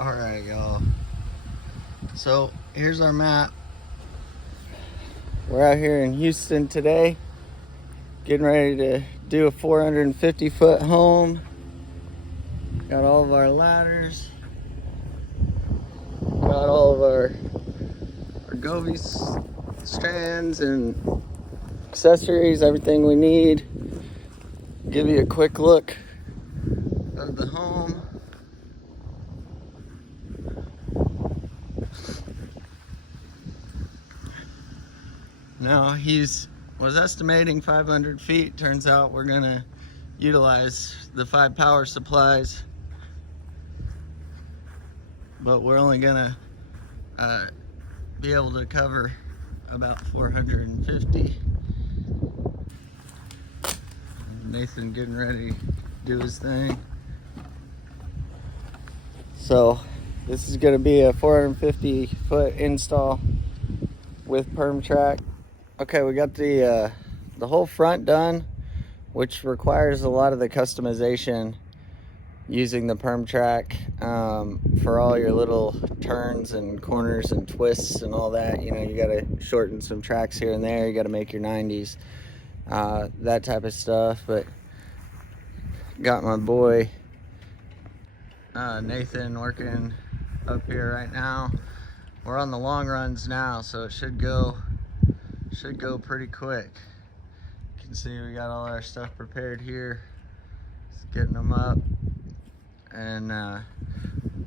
Alright, y'all. So here's our map. We're out here in Houston today, getting ready to do a 450-foot home. Got all of our ladders. Got all of our Govee strands and accessories, everything we need. Give you a quick look of the home. Now was estimating 500 feet. Turns out we're gonna utilize the 5 power supplies, but we're only gonna be able to cover about 450. Nathan getting ready to do his thing. So this is gonna be a 450-foot install with permtrack. Okay, we got the whole front done, which requires a lot of the customization using the permtrack for all your little turns and corners and twists and all that. You know, you gotta shorten some tracks here and there. You gotta make your 90s, that type of stuff. But got my boy Nathan working up here right now. We're on the long runs now, so it should go pretty quick. You can see we got all our stuff prepared here. Just getting them up, and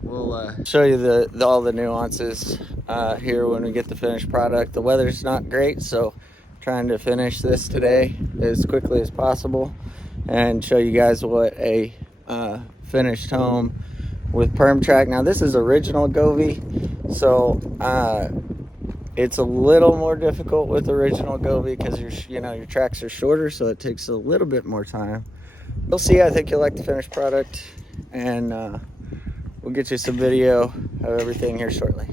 we'll show you all the nuances here when we get the finished product. The weather's not great, so trying to finish this today as quickly as possible and show you guys what a finished home with permtrack. Now this is original Govee, so it's a little more difficult with original Govee because your tracks are shorter, so it takes a little bit more time. You'll see. I think you'll like the finished product, and we'll get you some video of everything here shortly.